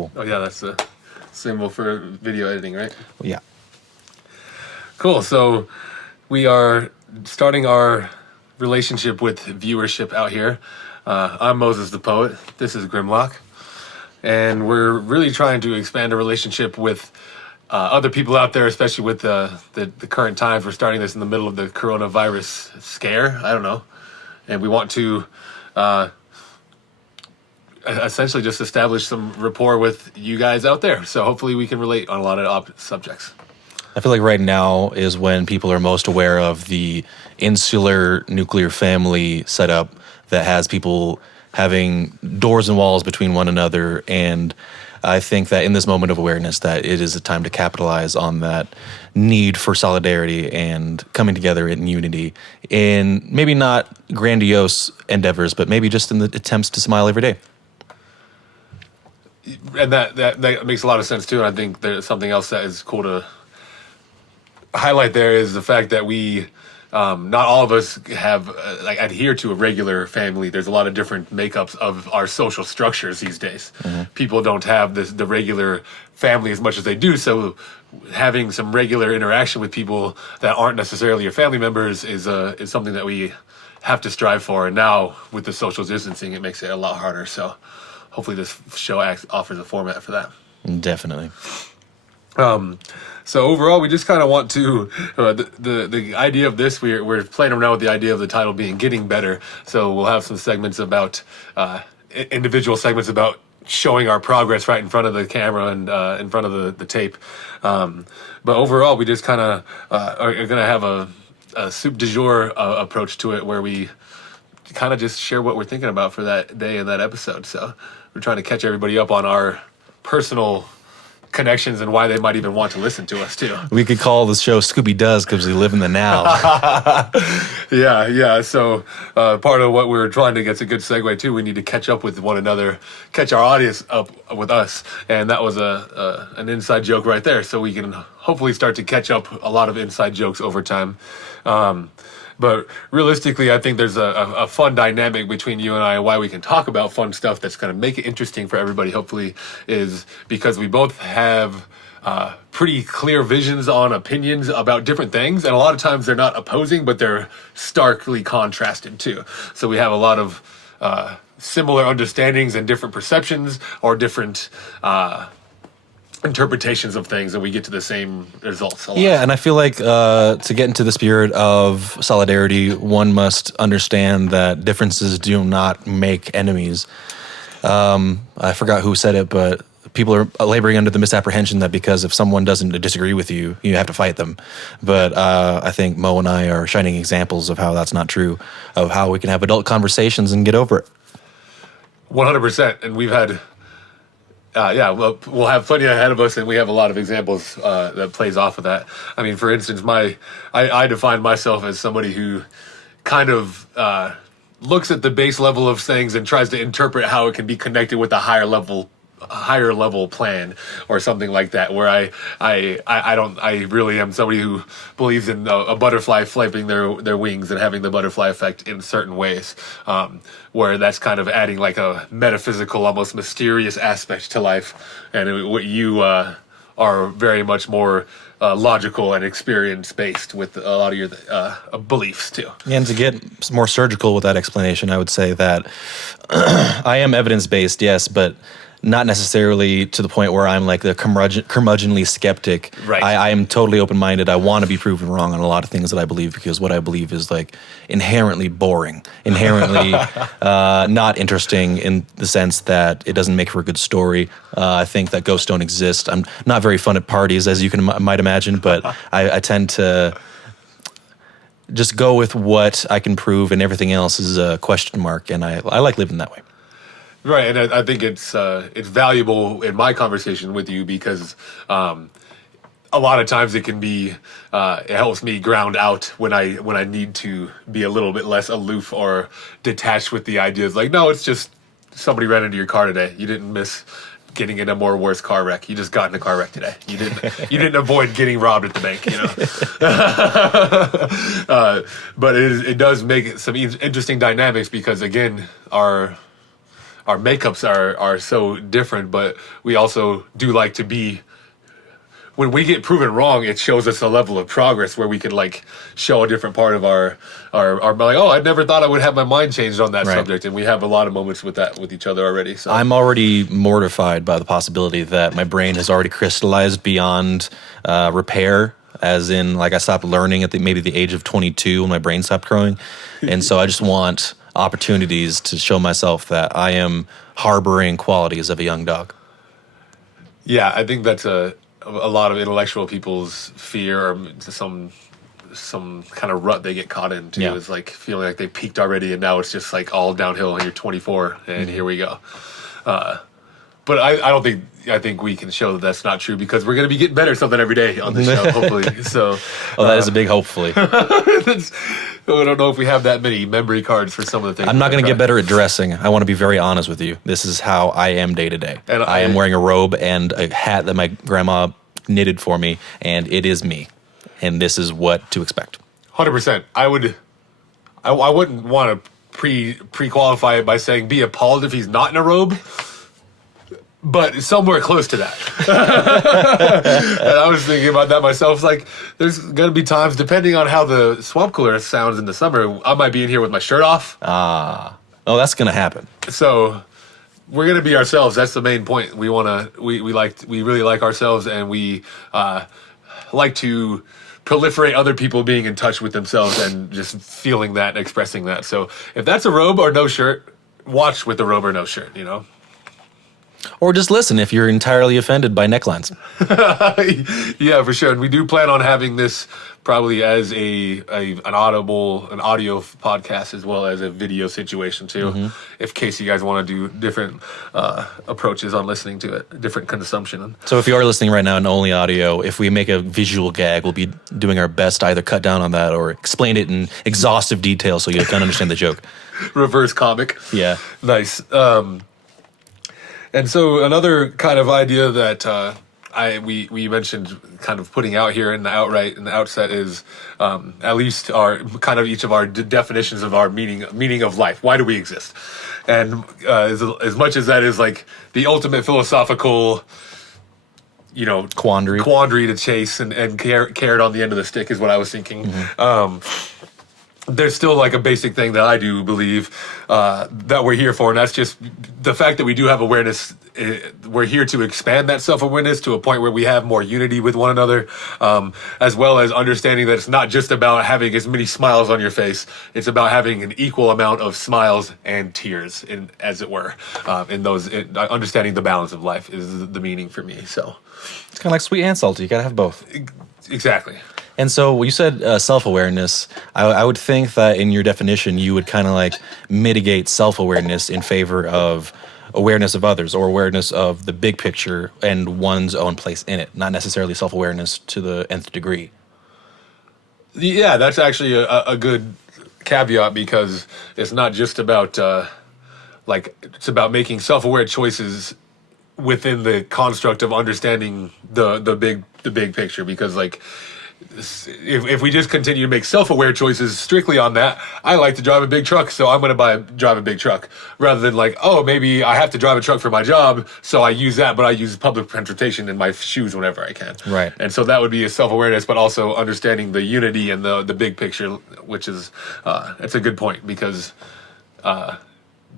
cool. Oh, yeah, that's the symbol for video editing, right? Well, yeah. Cool. So we are starting our relationship with viewership out here. I'm Moses the Poet. This is Grimlock. And we're really trying to expand a relationship with other people out there, especially with the current times. We're starting this in the middle of the coronavirus scare. I don't know. And we want to essentially just establish some rapport with you guys out there. So hopefully we can relate on a lot of subjects. I feel like right now is when people are most aware of the insular nuclear family setup that has people having doors and walls between one another. And I think that in this moment of awareness that it is a time to capitalize on that need for solidarity and coming together in unity in maybe not grandiose endeavors, but maybe just in the attempts to smile every day. And that makes a lot of sense too. And I think there's something else that is cool to highlight there is the fact that we not all of us have adhere to a regular family. There's a lot of different makeups of our social structures these days. Mm-hmm. People don't have the regular family as much as they do, so having some regular interaction with people that aren't necessarily your family members is something that we have to strive for. And now with the social distancing, it makes it a lot harder. So hopefully this show offers a format for that. Definitely. So overall, we just kind of want to the idea of this. We're playing around with the idea of the title being "Getting Better." So we'll have some segments about individual segments about showing our progress right in front of the camera and in front of the tape. But overall, we just kind of are going to have a soup du jour approach to it, where we kind of just share what we're thinking about for that day and that episode. So we're trying to catch everybody up on our personal connections and why they might even want to listen to us too. We could call the show Scooby Does because we live in the now. Yeah. So part of what we're trying to get's a good segue too. We need to catch up with one another, catch our audience up with us, and that was an inside joke right there. So we can hopefully start to catch up a lot of inside jokes over time. But realistically, I think there's a fun dynamic between you and I, and why we can talk about fun stuff that's going to make it interesting for everybody, hopefully, is because we both have pretty clear visions on opinions about different things. And a lot of times they're not opposing, but they're starkly contrasted too. So we have a lot of similar understandings and different perceptions or different interpretations of things, and we get to the same results a lot. Yeah, and I feel like to get into the spirit of solidarity, one must understand that differences do not make enemies. I forgot who said it, but people are laboring under the misapprehension that because if someone doesn't disagree with you, you have to fight them. But I think Mo and I are shining examples of how that's not true, of how we can have adult conversations and get over it. 100%, and we've had we'll have plenty ahead of us, and we have a lot of examples that plays off of that. I mean, for instance, I define myself as somebody who kind of looks at the base level of things and tries to interpret how it can be connected with a higher level plan or something like that, where I really am somebody who believes in a butterfly flapping their wings and having the butterfly effect in certain ways, where that's kind of adding like a metaphysical, almost mysterious aspect to life, and what you are very much more logical and experience-based with a lot of your beliefs too. And to get more surgical with that explanation, I would say that I am evidence-based, yes, but not necessarily to the point where I'm like the curmudgeonly skeptic. Right. I am totally open-minded. I want to be proven wrong on a lot of things that I believe, because what I believe is like inherently boring, inherently not interesting in the sense that it doesn't make for a good story. I think that ghosts don't exist. I'm not very fun at parties, as you might imagine, but I tend to just go with what I can prove, and everything else is a question mark, and I like living that way. Right, and I think it's valuable in my conversation with you because a lot of times it can be it helps me ground out when I need to be a little bit less aloof or detached with the ideas. Like, no, it's just somebody ran into your car today. You didn't miss getting in a more worse car wreck. You just got in a car wreck today. You didn't avoid getting robbed at the bank. You know, but it does make some interesting dynamics because again our makeups are so different, but we also do like to be. When we get proven wrong, it shows us a level of progress where we can like show a different part of our like, oh, I never thought I would have my mind changed on that subject, and we have a lot of moments with that with each other already. So I'm already mortified by the possibility that my brain has already crystallized beyond repair, as in like I stopped learning at maybe the age of 22 when my brain stopped growing, and so I just want opportunities to show myself that I am harboring qualities of a young dog. Yeah, I think that's a lot of intellectual people's fear, or some kind of rut they get caught into, is like feeling like they peaked already and now it's just like all downhill and you're 24 and here we go. But I think we can show that that's not true, because we're going to be getting better something every day on the show, hopefully. So, that is a big hopefully. I don't know if we have that many memory cards for some of the things. I'm not going to get better at dressing. I want to be very honest with you. This is how I am day to day. And I am wearing a robe and a hat that my grandma knitted for me, and it is me. And this is what to expect. 100%. I wouldn't want to pre-qualify it by saying be appalled if he's not in a robe, but somewhere close to that. And I was thinking about that myself. Like, there's going to be times, depending on how the swamp cooler sounds in the summer, I might be in here with my shirt off. Oh, that's going to happen. So we're going to be ourselves. That's the main point. We really like ourselves, and we like to proliferate other people being in touch with themselves and just feeling that and expressing that. So if that's a robe or no shirt, watch with the robe or no shirt, you know? Or just listen if you're entirely offended by necklines. Yeah, for sure. And we do plan on having this probably as an audio podcast, as well as a video situation too, in case you guys want to do different approaches on listening to it, different consumption. So if you are listening right now in only audio, if we make a visual gag, we'll be doing our best to either cut down on that or explain it in exhaustive detail so you can understand the joke. Reverse comic. Yeah. Nice. And so another kind of idea that we mentioned kind of putting out here in the outset is at least our kind of each of our definitions of our meaning of life. Why do we exist? And as much as that is like the ultimate philosophical, you know, quandary to chase and carrot on the end of the stick is what I was thinking. There's still like a basic thing that I do believe that we're here for, and that's just the fact that we do have awareness. We're here to expand that self-awareness to a point where we have more unity with one another, as well as understanding that it's not just about having as many smiles on your face. It's about having an equal amount of smiles and tears, as it were. Understanding the balance of life is the meaning for me. So it's kind of like sweet and salty. You got to have both. Exactly. And so you said self-awareness. I would think that in your definition, you would kind of like mitigate self-awareness in favor of awareness of others, or awareness of the big picture and one's own place in it, not necessarily self-awareness to the nth degree. Yeah, that's actually a good caveat, because it's not just about it's about making self-aware choices within the construct of understanding the big picture, because like, if we just continue to make self-aware choices strictly on that, I like to drive a big truck, so I'm going to drive a big truck, rather than like, oh, maybe I have to drive a truck for my job, so I use that, but I use public transportation in my shoes whenever I can. Right. And so that would be a self-awareness, but also understanding the unity and the big picture, which is it's a good point, because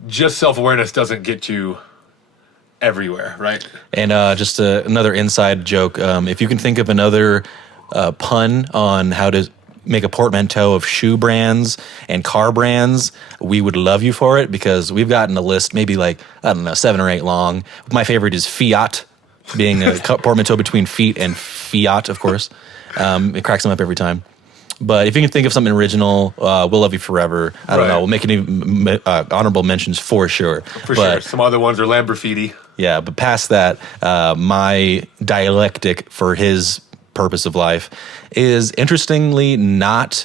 just self-awareness doesn't get you everywhere, right? And just another inside joke, if you can think of another pun on how to make a portmanteau of shoe brands and car brands, we would love you for it, because we've gotten a list, maybe like, I don't know, 7 or 8 long. My favorite is Fiat, being a portmanteau between feet and Fiat, of course. It cracks them up every time. But if you can think of something original, we'll love you forever. I don't know. We'll make any honorable mentions for sure. For sure. Some other ones are Lamborghini. Yeah, but past that, my dialectic for his purpose of life is interestingly not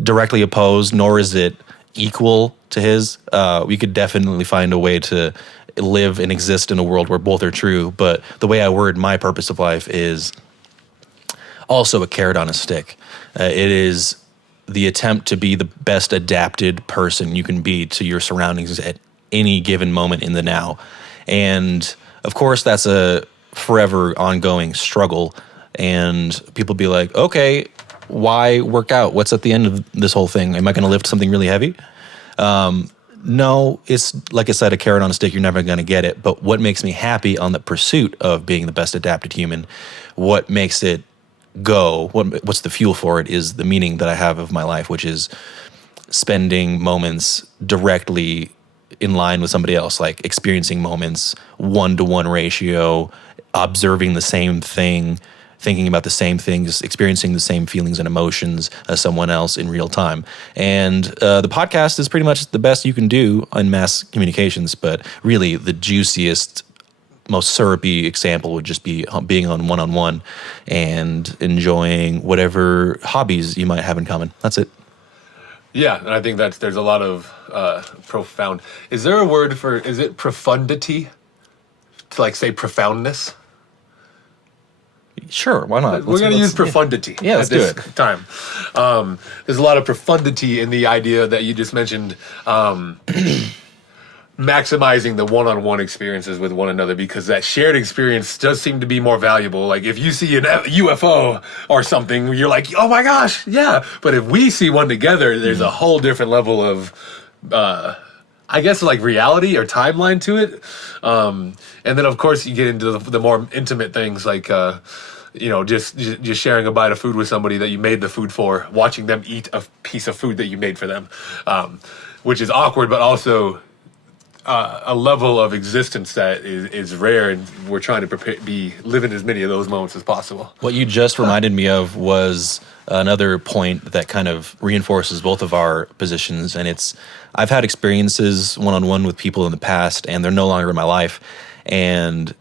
directly opposed, nor is it equal to his. We could definitely find a way to live and exist in a world where both are true, but the way I word my purpose of life is also a carrot on a stick. It is the attempt to be the best adapted person you can be to your surroundings at any given moment in the now. And of course, that's a forever ongoing struggle. And people be like, okay, why work out? What's at the end of this whole thing? Am I going to lift something really heavy? No, it's like I said, a carrot on a stick. You're never going to get it. But what makes me happy on the pursuit of being the best adapted human, what makes it go, what's the fuel for it, is the meaning that I have of my life, which is spending moments directly in line with somebody else, like experiencing moments 1-to-1 ratio, observing the same thing, thinking about the same things, experiencing the same feelings and emotions as someone else in real time. And the podcast is pretty much the best you can do in mass communications, but really the juiciest, most syrupy example would just be being on one-on-one and enjoying whatever hobbies you might have in common. That's it. Yeah, and I think there's a lot of profound. Is there a word for, is it profundity? To like say profoundness? Sure, why not? We're going to use profundity at this time. There's a lot of profundity in the idea that you just mentioned, maximizing the one-on-one experiences with one another, because that shared experience does seem to be more valuable. Like if you see an UFO or something, you're like, oh my gosh, yeah. But if we see one together, there's a whole different level of, I guess, like reality or timeline to it. And then of course you get into the more intimate things, like, just sharing a bite of food with somebody that you made the food for, watching them eat a piece of food that you made for them, which is awkward, but also a level of existence that is rare, and we're trying to live in as many of those moments as possible. What you just reminded me of was another point that kind of reinforces both of our positions, and it's, I've had experiences one-on-one with people in the past, and they're no longer in my life, and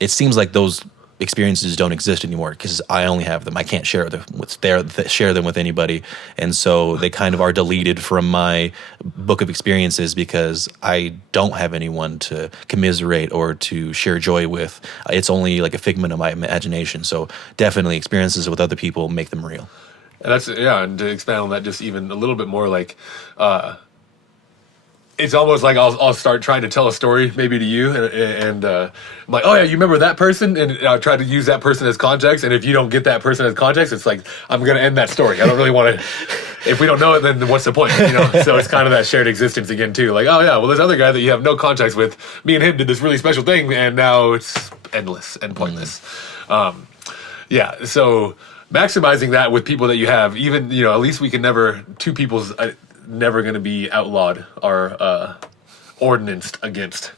it seems like those experiences don't exist anymore because I only have them. I can't share them with anybody, and so they kind of are deleted from my book of experiences because I don't have anyone to commiserate or to share joy with. It's only like a figment of my imagination. So definitely experiences with other people make them real. And and to expand on that just even a little bit more, like it's almost like I'll start trying to tell a story maybe to you, and I'm like, oh yeah, you remember that person, and I'll try to use that person as context, and if you don't get that person as context, it's like I'm gonna end that story. I don't really want to. If we don't know it, then what's the point? So it's kind of that shared existence again too. Like, oh yeah, well, this other guy that you have no context with, me and him did this really special thing, and now it's endless and pointless. So maximizing that with people that you have, even at least we can never two people's. Never going to be outlawed or ordinanced against.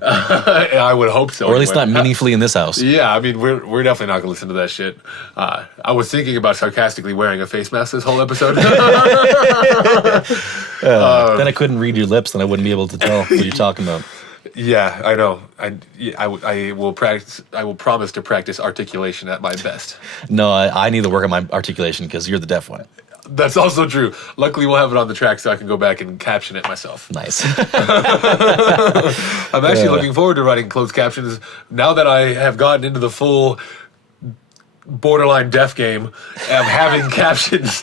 I would hope so. Or at least not meaningfully in this house. Yeah, I mean, we're definitely not going to listen to that shit. I was thinking about sarcastically wearing a face mask this whole episode. Then I couldn't read your lips, and I wouldn't be able to tell what you're talking about. Yeah, I know. I will practice. I will promise to practice articulation at my best. No, I need to work on my articulation because you're the deaf one. That's also true. Luckily, we'll have it on the track so I can go back and caption it myself. Nice. I'm actually looking forward to writing closed captions now that I have gotten into the full borderline deaf game of having captions.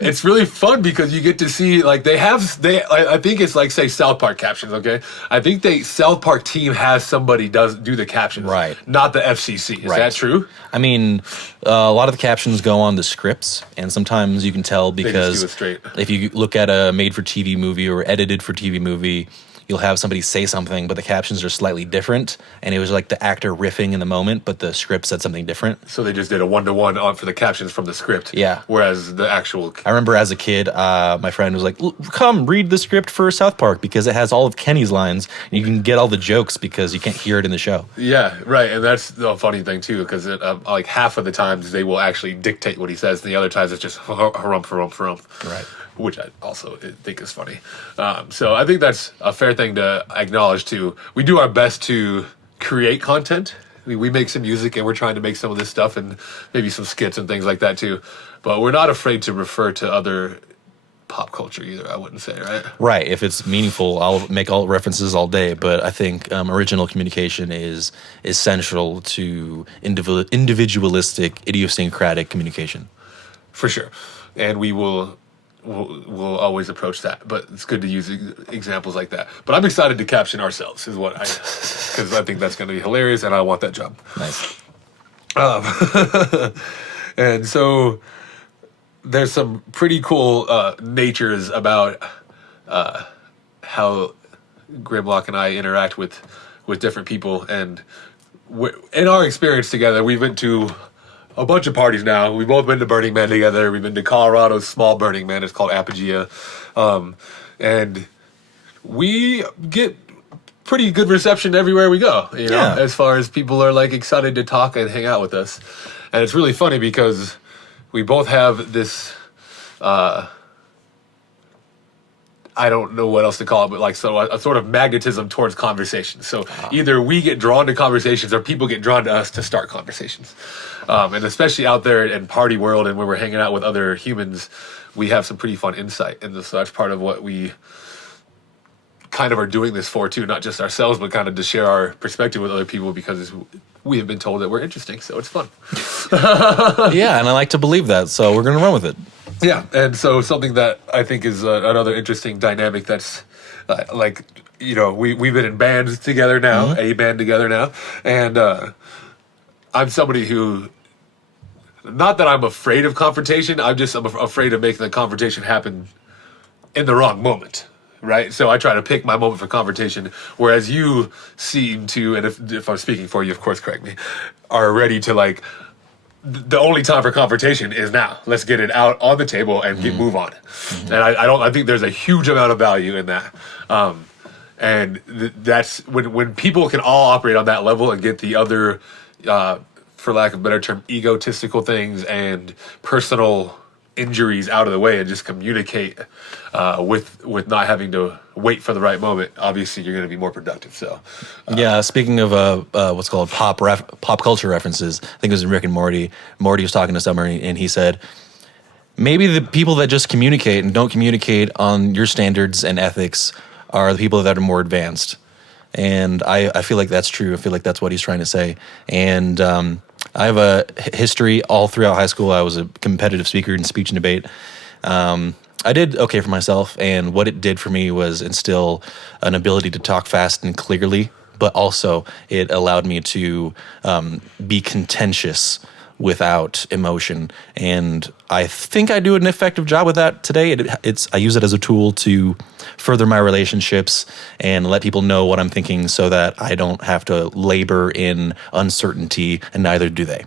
It's really fun because you get to see, like, I think it's like, say, South Park captions, okay? I think South Park team has somebody do the captions. Right. Not the FCC. Is that true? I mean, a lot of the captions go on the scripts, and sometimes you can tell because they just do it straight. If you look at a made-for-TV movie or edited-for-TV movie, you'll have somebody say something, but the captions are slightly different, and it was like the actor riffing in the moment, but the script said something different. So they just did a 1-to-1 on for the captions from the script. Yeah. Whereas the actual... I remember as a kid, my friend was like, come read the script for South Park because it has all of Kenny's lines, and you can get all the jokes because you can't hear it in the show. Yeah, right, and that's the funny thing, too, because like half of the times they will actually dictate what he says, and the other times it's just harumph. Right. Which I also think is funny. So I think that's a fair thing to acknowledge too. We do our best to create content. We make some music and we're trying to make some of this stuff and maybe some skits and things like that too. But we're not afraid to refer to other pop culture either, I wouldn't say, right? Right. If it's meaningful, I'll make all references all day. But I think original communication is essential to individualistic, idiosyncratic communication. For sure. And we will we'll always approach that. But it's good to use examples like that. But I'm excited to caption ourselves, is what because I think that's going to be hilarious, and I want that job. Nice. And so there's some pretty cool natures about how Grimlock and I interact with different people, and in our experience together, we've been to a bunch of parties now. We've both been to Burning Man together. We've been to Colorado's small Burning Man. It's called Apogea. And we get pretty good reception everywhere we go, you know, as far as people are like excited to talk and hang out with us. And it's really funny because we both have this, I don't know what else to call it, but like a sort of magnetism towards conversations. So either we get drawn to conversations or people get drawn to us to start conversations. And especially out there in party world and when we're hanging out with other humans, we have some pretty fun insight. And so that's part of what we kind of are doing this for too, not just ourselves, but kind of to share our perspective with other people because we have been told that we're interesting. So it's fun. Yeah, and I like to believe that. So we're going to run with it. Yeah, and so something that I think is another interesting dynamic that's like, you know, we've been in bands together now, a band together now, and I'm somebody who, not that I'm afraid of confrontation, I'm afraid of making the confrontation happen in the wrong moment, right? So I try to pick my moment for confrontation, whereas you seem to, and if I'm speaking for you, of course, correct me, are ready to like, the only time for confrontation is now. Let's get it out on the table and move on. And I think there's a huge amount of value in that. And that's when people can all operate on that level and get the other, for lack of a better term, egotistical things and personal injuries out of the way and just communicate with not having to wait for the right moment. Obviously, you're going to be more productive. So, yeah. Speaking of what's called pop culture references, I think it was in Rick and Morty. Morty was talking to Summer, and he said, maybe the people that just communicate and don't communicate on your standards and ethics are the people that are more advanced. And I feel like that's true. I feel like that's what he's trying to say. And I have a history all throughout high school. I was a competitive speaker in speech and debate. I did okay for myself, and what it did for me was instill an ability to talk fast and clearly, but also it allowed me to be contentious without emotion. And I think I do an effective job with that today. I use it as a tool to further my relationships and let people know what I'm thinking so that I don't have to labor in uncertainty, and neither do they.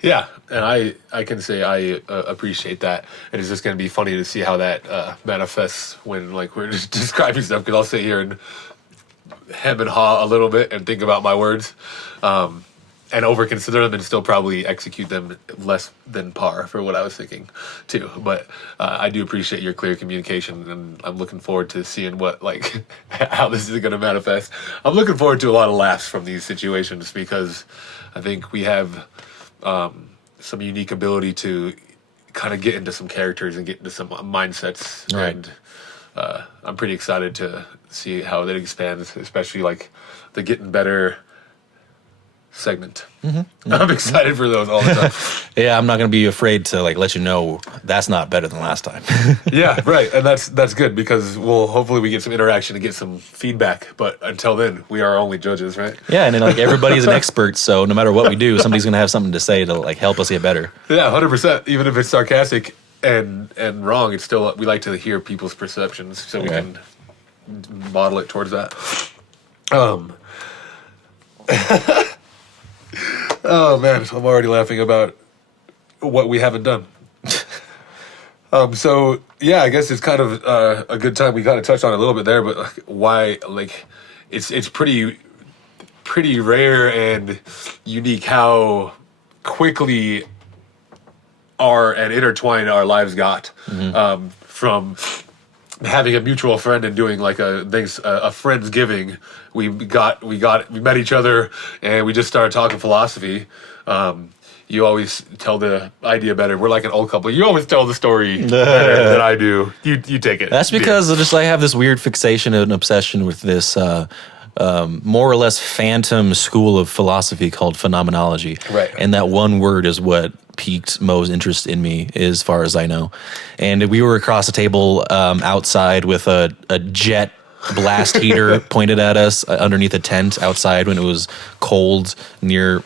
Yeah, and I can say I appreciate that. And it's just going to be funny to see how that manifests when like we're just describing stuff, because I'll sit here and hem and haw a little bit and think about my words. And overconsider them and still probably execute them less than par for what I was thinking too. But I do appreciate your clear communication, and I'm looking forward to seeing what like how this is going to manifest. I'm looking forward to a lot of laughs from these situations because I think we have some unique ability to kind of get into some characters and get into some mindsets. Right. And I'm pretty excited to see how that expands, especially like the getting better segment. I'm excited for those all the time. Yeah, I'm not going to be afraid to like let you know that's not better than last time. Yeah, right, and that's good because hopefully we get some interaction and get some feedback. But until then, we are only judges, right? Yeah, and then like everybody's an expert, so no matter what we do, somebody's going to have something to say to like help us get better. Yeah, 100%. Even if it's sarcastic and wrong, it's still we like to hear people's perceptions so we can model it towards that. Oh man, I'm already laughing about what we haven't done. So yeah, I guess it's kind of a good time. We kind of touched on it a little bit there, but like, why? Like, it's pretty rare and unique how quickly and intertwined our lives got from having a mutual friend and doing like a Friendsgiving. We met each other and we just started talking philosophy. You always tell the idea better. We're like an old couple. You always tell the story better than I do. You take it. That's because I have this weird fixation and obsession with this more or less phantom school of philosophy called phenomenology. Right. And that one word is what piqued Mo's interest in me, as far as I know. And we were across a table outside with a jet blast heater pointed at us underneath a tent outside when it was cold near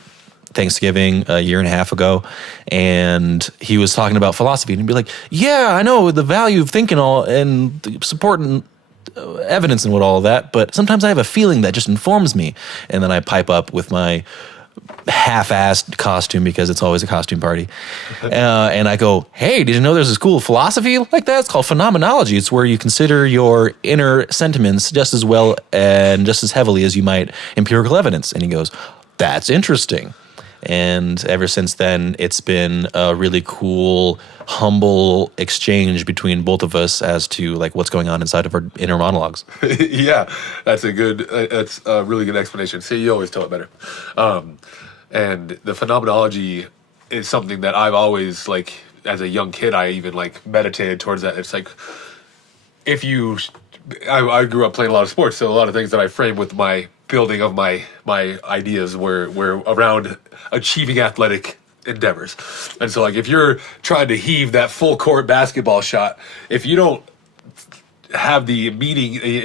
Thanksgiving a year and a half ago, and he was talking about philosophy, and he'd be like, "Yeah, I know the value of thinking all and the supporting evidence and what all of that, but sometimes I have a feeling that just informs me." And then I pipe up with my half-assed costume because it's always a costume party, and I go, "Hey, did you know there's a school of philosophy like that? It's called phenomenology. It's where you consider your inner sentiments just as well and just as heavily as you might empirical evidence." And he goes, "That's interesting." And ever since then, it's been a really cool, humble exchange between both of us as to like what's going on inside of our inner monologues. Yeah, that's a really good explanation. See, you always tell it better. And the phenomenology is something that I've always, like, as a young kid, I even like meditated towards that. It's like, I grew up playing a lot of sports, so a lot of things that I frame with my building of my ideas were around achieving athletic endeavors. And so, like, if you're trying to heave that full court basketball shot, if you don't have the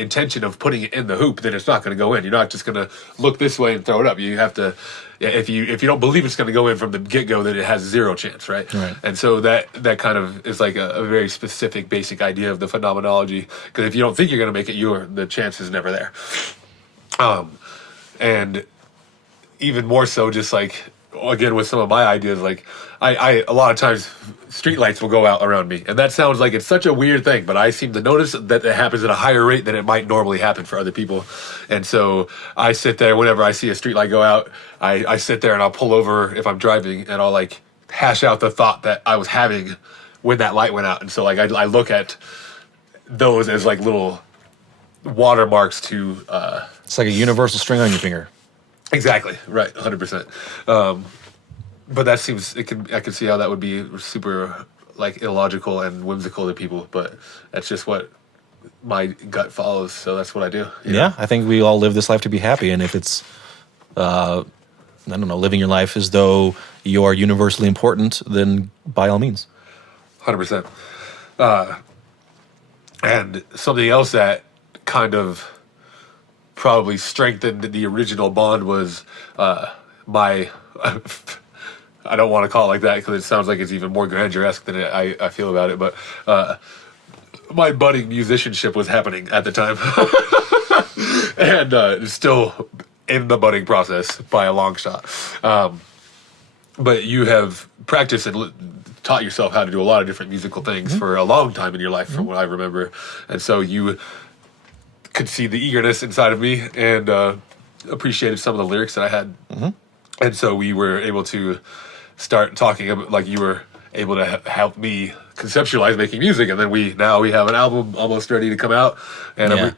intention of putting it in the hoop, then it's not going to go in. You're not just going to look this way and throw it up. You have to, if you don't believe it's going to go in from the get-go, then it has zero chance, right? And so that kind of is like a very specific, basic idea of the phenomenology. Because if you don't think you're going to make it, the chance is never there. And even more so, just like, again, with some of my ideas, like I a lot of times streetlights will go out around me, and that sounds like it's such a weird thing, but I seem to notice that it happens at a higher rate than it might normally happen for other people. And so I sit there whenever I see a streetlight go out, I sit there and I'll pull over if I'm driving, and I'll like hash out the thought that I was having when that light went out. And so like I look at those as like little watermarks to It's like a universal string on your finger. Exactly, right, 100%. But that seems I can see how that would be super like illogical and whimsical to people, but that's just what my gut follows, so that's what I do. Yeah, I think we all live this life to be happy, and if it's I don't know, living your life as though you are universally important, then by all means. 100%. And something else that kind of probably strengthened the original bond was my I don't want to call it like that because it sounds like it's even more grandeur-esque than I feel about it, but my budding musicianship was happening at the time. And it's still in the budding process by a long shot. But you have practiced and taught yourself how to do a lot of different musical things for a long time in your life, from what I remember. And so you could see the eagerness inside of me and appreciated some of the lyrics that I had. And so we were able to start talking about, like, you were able to help me conceptualize making music, and then we have an album almost ready to come out. And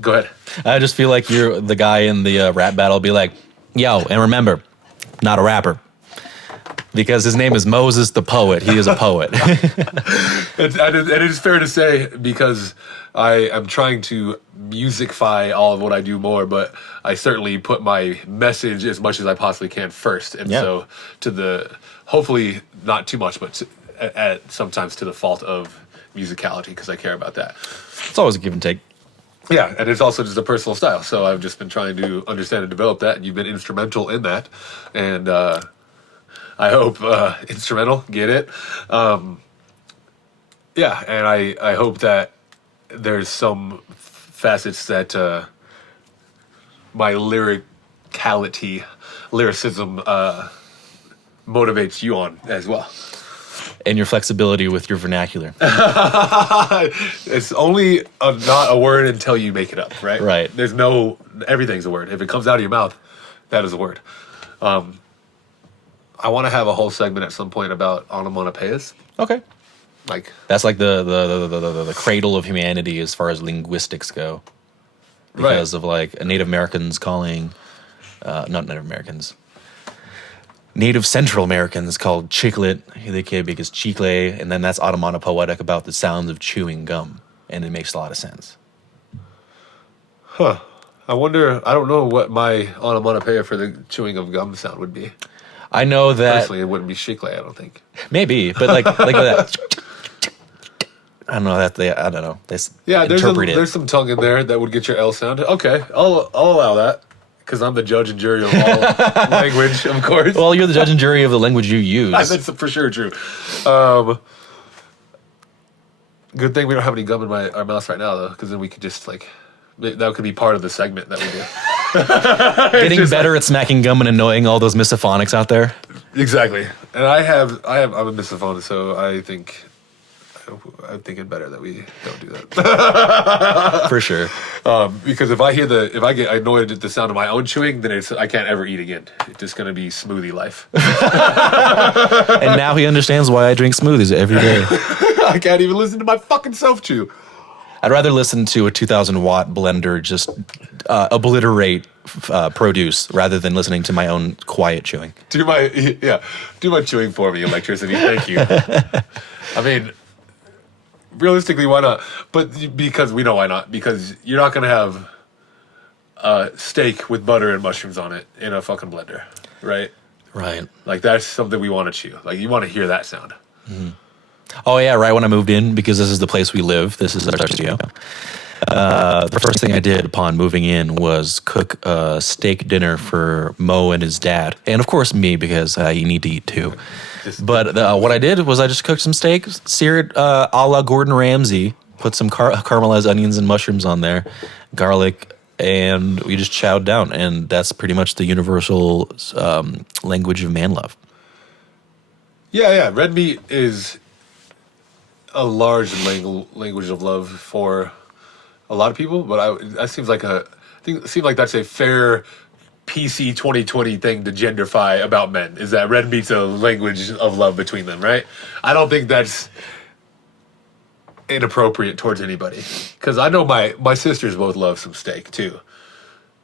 go ahead. I just feel like you're the guy in the rap battle be like, "Yo, and remember, not a rapper." Because his name is Moses the Poet. He is a poet. It is fair to say, because I am trying to musicify all of what I do more, but I certainly put my message as much as I possibly can first. And so hopefully not too much, but sometimes to the fault of musicality, because I care about that. It's always a give and take. Yeah, and it's also just a personal style. So I've just been trying to understand and develop that, and you've been instrumental in that. And I hope instrumental, get it? And I hope that there's some facets that my lyricism motivates you on as well. And your flexibility with your vernacular. It's only not a word until you make it up, right? Right. Everything's a word. If it comes out of your mouth, that is a word. I want to have a whole segment at some point about onomatopoeias. Okay. Like, that's like the cradle of humanity as far as linguistics go. Because of like Native Americans calling, not Native Americans, Native Central Americans called chiclet, because chicle, and then that's onomatopoetic about the sounds of chewing gum, and it makes a lot of sense. Huh. I wonder. I don't know what my onomatopoeia for the chewing of gum sound would be. I know that Personally, it wouldn't be shikle. I don't think. maybe, but like that. I don't know that they. I don't know. They interpret it. There's some tongue in there that would get your L sound. Okay, I'll allow that because I'm the judge and jury of all language, of course. Well, you're the judge and jury of the language you use. That's for sure true. Good thing we don't have any gum in our mouth right now, though, because then we could just like that could be part of the segment that we do. Getting better at smacking gum and annoying all those misophonics out there. Exactly, and I'm a misophonist, so I'm thinking better that we don't do that. For sure. Because if I get annoyed at the sound of my own chewing, then I can't ever eat again. It's just gonna be smoothie life. And now he understands why I drink smoothies every day. I can't even listen to my fucking self chew. I'd rather listen to a 2,000 watt blender just obliterate produce rather than listening to my own quiet chewing. Do my chewing for me, electricity. Thank you. I mean, realistically, why not? But because we know why not. Because you're not gonna have steak with butter and mushrooms on it in a fucking blender, right? Right. Like that's something we want to chew. Like you want to hear that sound. Mm-hmm. Oh yeah, right when I moved in, because this is the place we live. This is our studio. The first thing I did upon moving in was cook a steak dinner for Mo and his dad, and of course me, because you need to eat too. But what I did was I just cooked some steak, seared a la Gordon Ramsay, put some caramelized onions and mushrooms on there, garlic, and we just chowed down. And that's pretty much the universal language of man love. Yeah. Red meat is a large language of love for a lot of people, but it seems like that's a fair PC 2020 thing to genderify about men, is that red meat's a language of love between them, right? I don't think that's inappropriate towards anybody, because I know my sisters both love some steak too,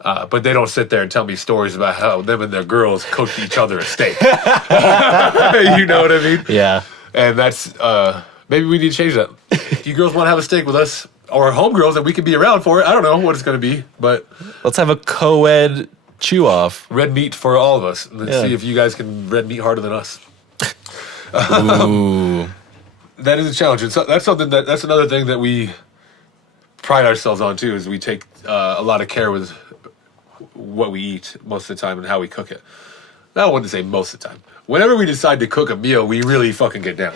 but they don't sit there and tell me stories about how them and their girls cooked each other a steak. You know what I mean? Yeah. And that's maybe we need to change that. If you girls want to have a steak with us, or homegirls, and we could be around for it. I don't know what it's going to be, but let's have a co-ed chew off. Red meat for all of us. Let's see if you guys can red meat harder than us. Ooh. That is a challenge. That's another thing that we pride ourselves on too, is we take a lot of care with what we eat most of the time and how we cook it. I wouldn't say most of the time. Whenever we decide to cook a meal, we really fucking get down.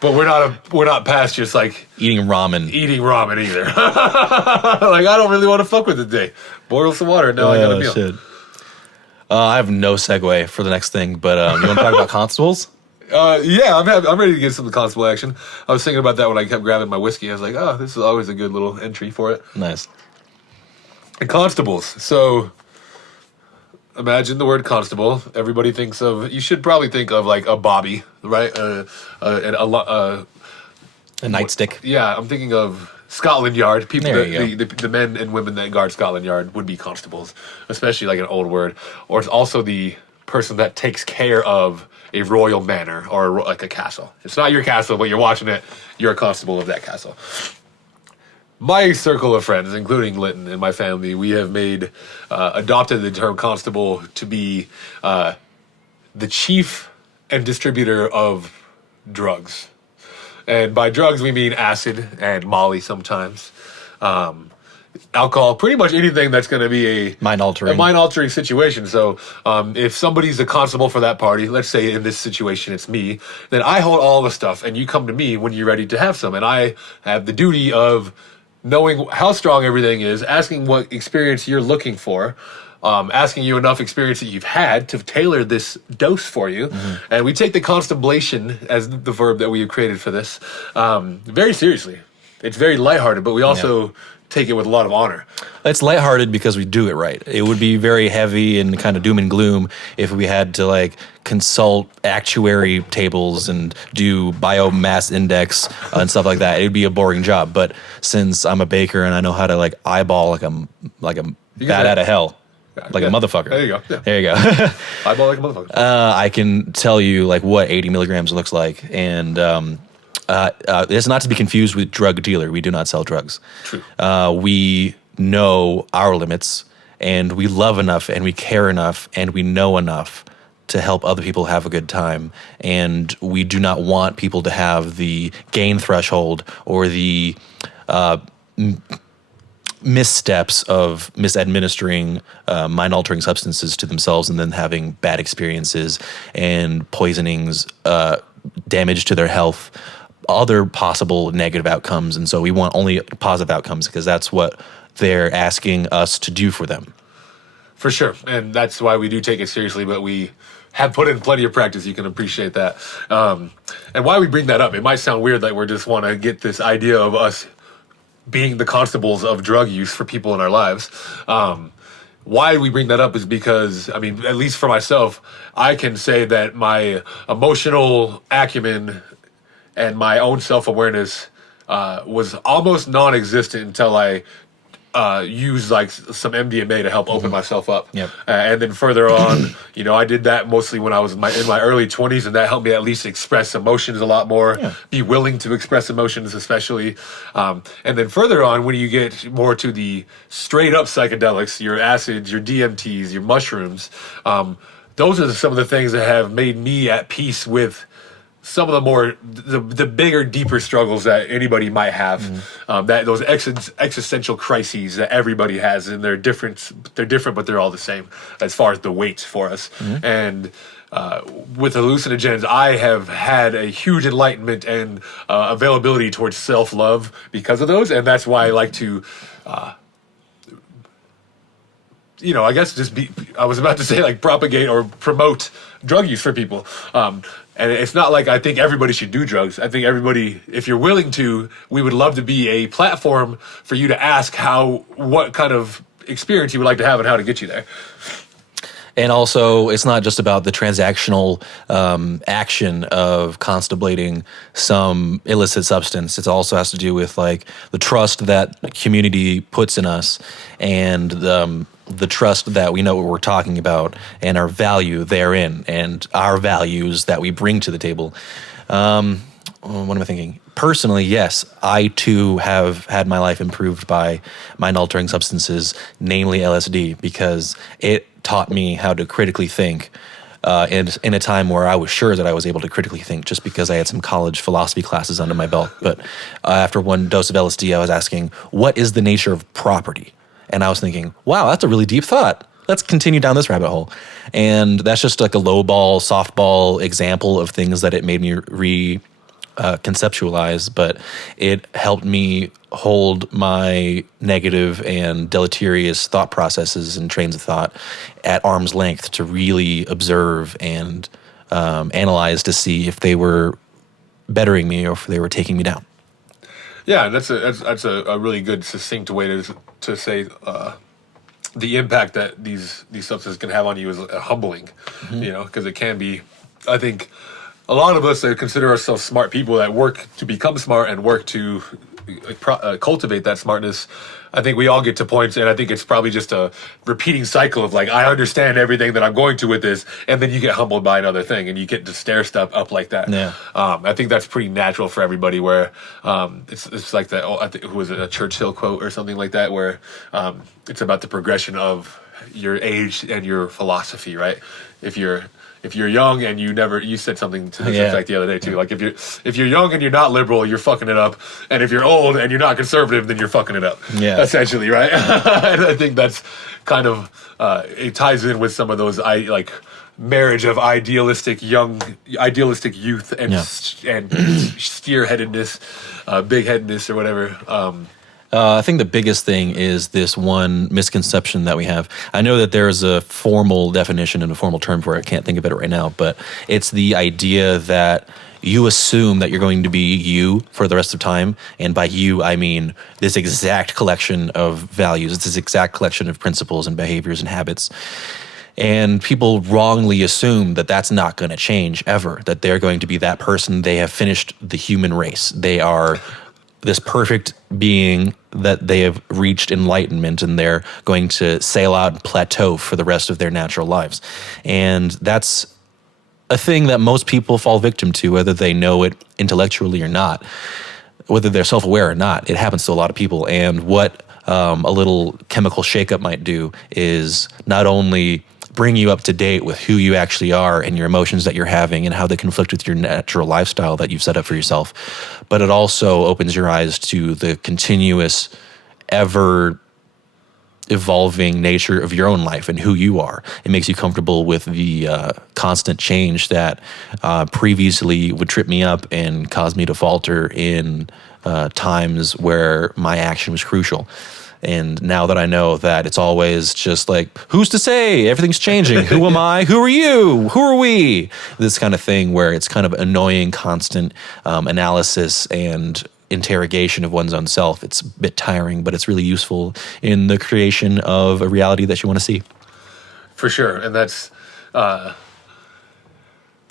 But we're not past just like eating ramen either. Like I don't really want to fuck with it today. Boil some water and now I got a meal. Shit. I have no segue for the next thing, but you want to talk about constables? Yeah, I'm ready to get some constable action. I was thinking about that when I kept grabbing my whiskey. I was like, oh, this is always a good little entry for it. Nice. And constables. So imagine the word constable. Everybody thinks of. You should probably think of like a bobby, right? A nightstick. Yeah, I'm thinking of Scotland Yard. People, the men and women that guard Scotland Yard would be constables, especially like an old word. Or it's also the person that takes care of a royal manor or like a castle. It's not your castle, but you're watching it. You're a constable of that castle. My circle of friends, including Linton and my family, we have adopted the term constable to be the chief and distributor of drugs. And by drugs, we mean acid and Molly sometimes. Alcohol, pretty much anything that's going to be a mind-altering situation. So if somebody's a constable for that party, let's say in this situation it's me, then I hold all the stuff and you come to me when you're ready to have some. And I have the duty of knowing how strong everything is, asking what experience you're looking for, asking you enough experience that you've had to tailor this dose for you. Mm-hmm. And we take the contemplation as the verb that we have created for this very seriously. It's very lighthearted, but we also take it with a lot of honor. It's lighthearted because we do it right. It would be very heavy and kind of doom and gloom if we had to like consult actuary tables and do biomass index and stuff like that. It would be a boring job. But since I'm a baker and I know how to like eyeball like I'm bat out of hell. Like a motherfucker. There you go. Yeah. There you go. Eyeball like a motherfucker. I can tell you like what 80 milligrams looks like. And it's not to be confused with drug dealer. We do not sell drugs. True. We know our limits, and we love enough, and we care enough, and we know enough to help other people have a good time. And we do not want people to have the gain threshold or the missteps of misadministering mind-altering substances to themselves and then having bad experiences and poisonings, damage to their health, other possible negative outcomes. And so we want only positive outcomes because that's what they're asking us to do for them. For sure. And that's why we do take it seriously, but we have put in plenty of practice. You can appreciate that. And why we bring that up, it might sound weird that we just want to get this idea of us being the constables of drug use for people in our lives. Why we bring that up is because, I mean, at least for myself, I can say that my emotional acumen and my own self-awareness was almost non-existent until I used like some MDMA to help open myself up. Yep. And then further on, you know, I did that mostly when I was in my early 20s, and that helped me at least express emotions a lot more, be willing to express emotions especially. And then further on, when you get more to the straight up psychedelics, your acids, your DMTs, your mushrooms, those are some of the things that have made me at peace with some of the more the bigger, deeper struggles that anybody might have, that those existential crises that everybody has, and they're different, but they're all the same as far as the weight for us. And with hallucinogens, I have had a huge enlightenment and availability towards self-love because of those, and that's why I like to. You know, I guess I was about to say like propagate or promote drug use for people. And it's not like I think everybody should do drugs. I think everybody, if you're willing to, we would love to be a platform for you to ask what kind of experience you would like to have and how to get you there. And also, it's not just about the transactional action of contemplating some illicit substance. It also has to do with like the trust that the community puts in us, and the trust that we know what we're talking about, and our value therein, and our values that we bring to the table. What am I thinking? Personally, yes, I too have had my life improved by mind-altering substances, namely LSD, because it taught me how to critically think in a time where I was sure that I was able to critically think just because I had some college philosophy classes under my belt. But after one dose of LSD, I was asking, what is the nature of property? And I was thinking, wow, that's a really deep thought. Let's continue down this rabbit hole. And that's just like a low ball, softball example of things that it made me conceptualize, but it helped me hold my negative and deleterious thought processes and trains of thought at arm's length to really observe and analyze to see if they were bettering me or if they were taking me down. Yeah, that's a really good, succinct way to say the impact that these substances can have on you is humbling, you know, because it can be. I think a lot of us that consider ourselves smart people that work to become smart and work to cultivate that smartness. I think we all get to points, and I think it's probably just a repeating cycle of like, I understand everything that I'm going to with this, and then you get humbled by another thing, and you get to stair step up like that. Yeah. I think that's pretty natural for everybody. Where it's like that. I think, who was it? A Churchill quote or something like that, where it's about the progression of your age and your philosophy, right? If you're young and you said something to this effect the other day too. Like if you're young and you're not liberal, you're fucking it up. And if you're old and you're not conservative, then you're fucking it up. Yeah. Essentially, right? And I think that's kind of it ties in with some of those like marriage of idealistic youth and steer-headedness, big-headedness or whatever. I think the biggest thing is this one misconception that we have. I know that there is a formal definition and a formal term for it. I can't think of it right now, but it's the idea that you assume that you're going to be you for the rest of time. And by you, I mean this exact collection of values, this exact collection of principles and behaviors and habits. And people wrongly assume that that's not going to change ever, that they're going to be that person. They have finished the human race. They are this perfect being that they have reached enlightenment, and they're going to sail out and plateau for the rest of their natural lives. And that's a thing that most people fall victim to, whether they know it intellectually or not, whether they're self-aware or not. It happens to a lot of people. And what a little chemical shakeup might do is not only bring you up to date with who you actually are and your emotions that you're having and how they conflict with your natural lifestyle that you've set up for yourself, but it also opens your eyes to the continuous, ever evolving nature of your own life and who you are. It makes you comfortable with the constant change that previously would trip me up and cause me to falter in times where my action was crucial. And now that I know that it's always just like, who's to say? Everything's changing. Who am I? Who are you? Who are we? This kind of thing where it's kind of annoying, constant analysis and interrogation of one's own self. It's a bit tiring, but it's really useful in the creation of a reality that you want to see. For sure. And that's all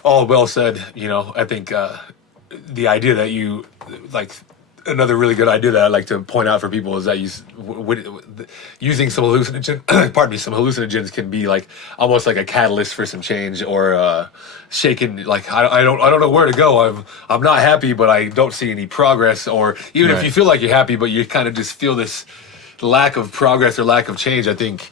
well said. You know, I think the idea that you like, another really good idea that I like to point out for people is that using some some hallucinogens can be like almost like a catalyst for some change, or shaking. Like I don't know where to go. I'm not happy, but I don't see any progress. Or even if you feel like you're happy, but you kind of just feel this lack of progress or lack of change, I think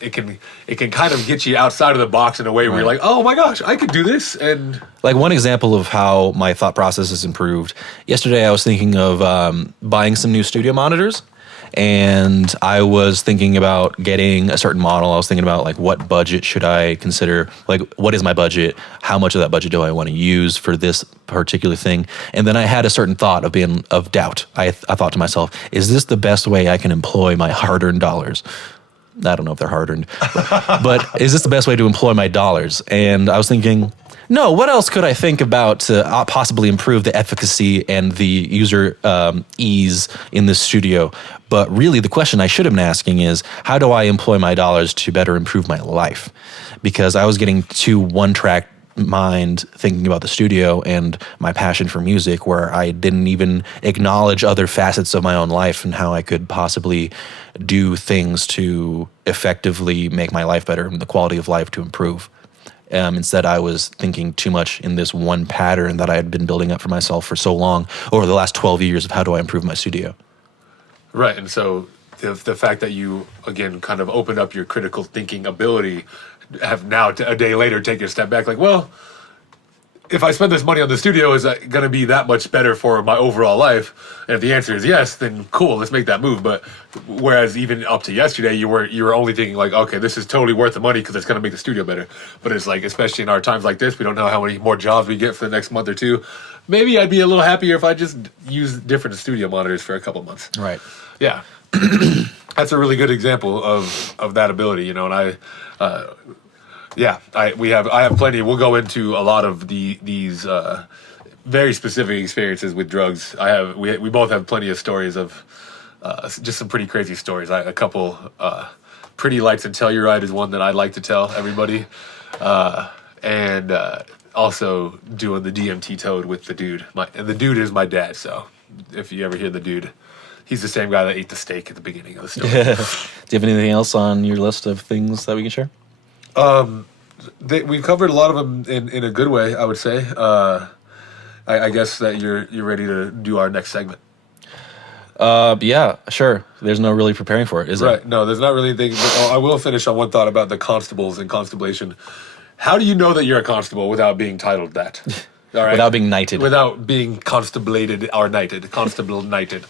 it can kind of get you outside of the box in a way where you're like, oh my gosh, I could do this. And like one example of how my thought process has improved. Yesterday I was thinking of buying some new studio monitors, and I was thinking about getting a certain model. I was thinking about like, what budget should I consider? Like, what is my budget? How much of that budget do I want to use for this particular thing? And then I had a certain thought of doubt. I thought to myself, is this the best way I can employ my hard-earned dollars? I don't know if they're hard-earned, but is this the best way to employ my dollars? And I was thinking, no, what else could I think about to possibly improve the efficacy and the user ease in this studio? But really, the question I should have been asking is, how do I employ my dollars to better improve my life? Because I was getting too one-track mind thinking about the studio and my passion for music, where I didn't even acknowledge other facets of my own life and how I could possibly do things to effectively make my life better and the quality of life to improve. Instead, I was thinking too much in this one pattern that I had been building up for myself for so long over the last 12 years of how do I improve my studio. Right. And so the fact that you, again, kind of opened up your critical thinking ability, have now a day later taken a step back, like, well, if I spend this money on the studio, is that going to be that much better for my overall life? And if the answer is yes, then cool, let's make that move. But whereas even up to yesterday, you were only thinking like, okay, this is totally worth the money because it's going to make the studio better. But it's like, especially in our times like this, we don't know how many more jobs we get for the next month or two. Maybe I'd be a little happier if I just use different studio monitors for a couple months. Right. Yeah. That's a really good example of that ability, you know. And I have plenty. We'll go into a lot of these very specific experiences with drugs. We both have plenty of stories of just some pretty crazy stories. A couple pretty lights and Telluride is one that I'd like to tell everybody, and also doing the DMT toad with the dude. And the dude is my dad. So if you ever hear the dude, he's the same guy that ate the steak at the beginning of the story. Do you have anything else on your list of things that we can share? We've covered a lot of them in a good way, I would say. I guess that you're ready to do our next segment. Yeah, sure. There's no really preparing for it, is there? Right. No, there's not really anything. But I will finish on one thought about the constables and constablation. How do you know that you're a constable without being titled that? All right? Without being knighted. Without being constablated or knighted. Constable knighted.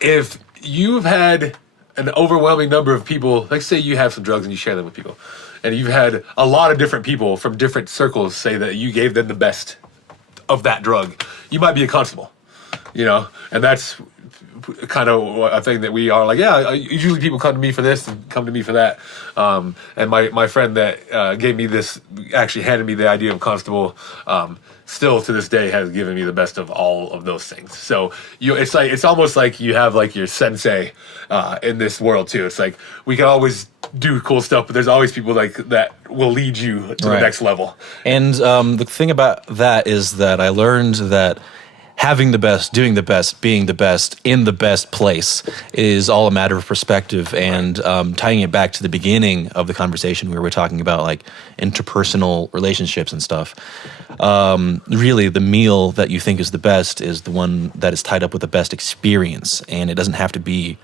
If you've had an overwhelming number of people, like say you have some drugs and you share them with people, and you've had a lot of different people from different circles say that you gave them the best of that drug, you might be a constable, you know? And that's kind of a thing that we are like, yeah, usually people come to me for this and come to me for that. And my friend that gave me this, actually handed me the idea of constable, still to this day has given me the best of all of those things. So it's almost like you have like your sensei in this world too. It's like we can always do cool stuff, but there's always people like that will lead you to the next level. And the thing about that is that I learned that having the best, doing the best, being the best, in the best place is all a matter of perspective. And tying it back to the beginning of the conversation where we're talking about like interpersonal relationships and stuff, really the meal that you think is the best is the one that is tied up with the best experience. And it doesn't have to be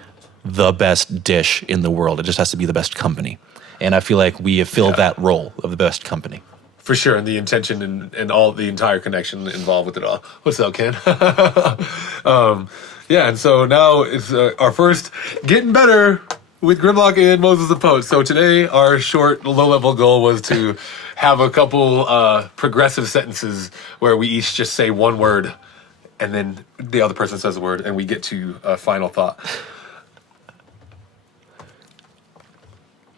the best dish in the world. It just has to be the best company. And I feel like we have filled that role of the best company. For sure, and the intention and all the entire connection involved with it all. What's up, Ken? Yeah, and so now it's our first Getting Better with Grimlock and Moses the Poet. So today our short, low-level goal was to have a couple progressive sentences where we each just say one word, and then the other person says a word, and we get to a final thought.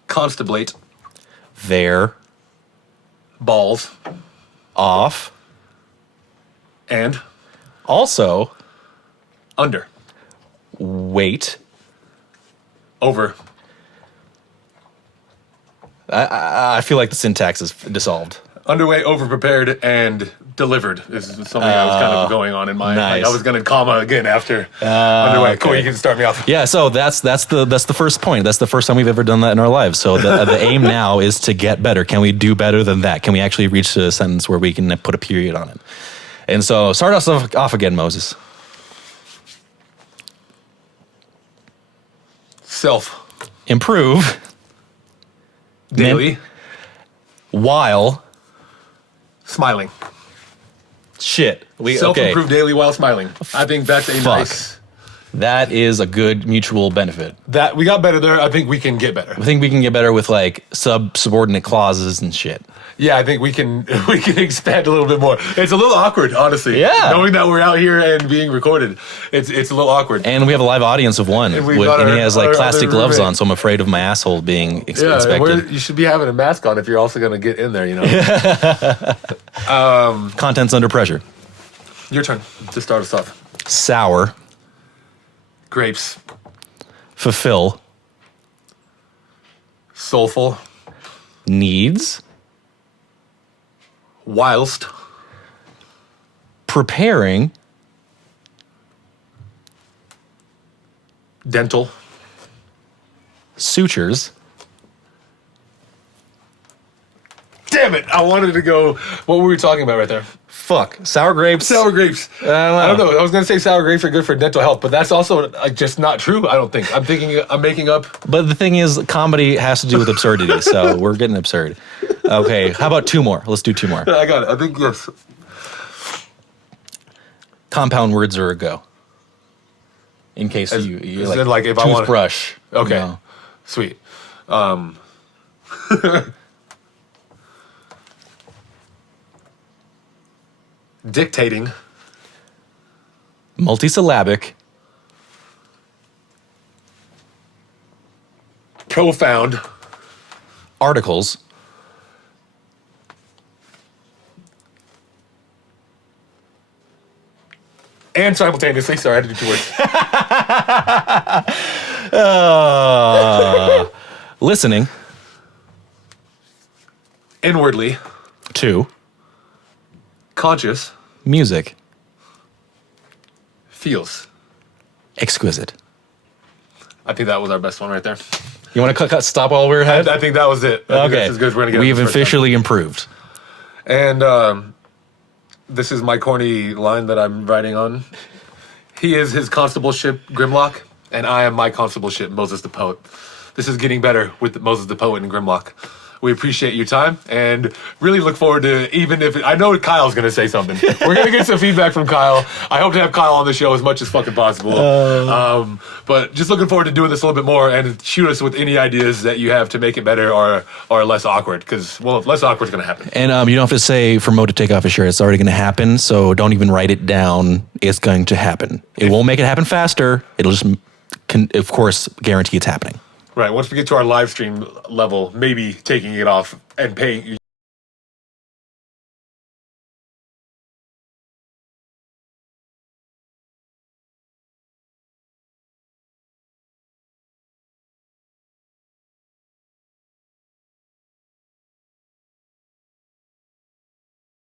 Constablate. There. Balls. Off. And. Also. Under. Wait. Over. I feel like the syntax is dissolved. Underway, overprepared, and delivered is something I was kind of going on in my. Nice. Like I was going to comma again after underway. Okay. Cool, you can start me off. Yeah, so that's the first point. That's the first time we've ever done that in our lives. So the aim now is to get better. Can we do better than that? Can we actually reach a sentence where we can put a period on it? And so start us off again, Moses. Self. Improve. Daily. While. Smiling. Shit. Self-improve daily while smiling. I think that's a nice. That is a good mutual benefit. That we got better there. I think we can get better. I think we can get better with like subordinate clauses and shit. Yeah, I think we can expand a little bit more. It's a little awkward, honestly. Yeah. Knowing that we're out here and being recorded, it's a little awkward. And we have a live audience of one. And, he has like plastic gloves on, so I'm afraid of my asshole being inspected. You should be having a mask on if you're also going to get in there, you know. Content's under pressure. Your turn to start us off. Sour. Grapes. Fulfill. Soulful. Needs. Whilst. Preparing. Dental. Sutures. Damn it! I wanted to go. What were we talking about right there? Fuck. Sour grapes. Sour grapes. I don't know. I was going to say sour grapes are good for dental health, but that's also just not true, I don't think. I'm making up. But the thing is, comedy has to do with absurdity, so we're getting absurd. Okay, how about two more? Let's do two more. I got it. I think, yes. Compound words are a go. In case you like, like if I want toothbrush. Okay. You know. Sweet. Dictating. Multisyllabic. Profound. Articles. And simultaneously. Sorry, I had to do 2 words. Listening. Inwardly. To. Conscious. Music. Feels. Exquisite. I think that was our best one right there. You want to stop while we're ahead? I think that was it. I think that's as good as we're going to get. We've officially improved. And this is my corny line that I'm writing on. He is his constableship, Grimlock, and I am my constableship, Moses the Poet. This is Getting Better with Moses the Poet and Grimlock. We appreciate your time and really look forward to, even if I know Kyle's going to say something. We're going to get some feedback from Kyle. I hope to have Kyle on the show as much as fucking possible. But just looking forward to doing this a little bit more and shoot us with any ideas that you have to make it better or less awkward, because, well, less awkward is going to happen. And you don't have to say for Mo to take off his shirt. It's already going to happen, so don't even write it down. It's going to happen. It won't make it happen faster. It'll just, of course, guarantee it's happening. Right. Once we get to our live stream level, maybe taking it off and paying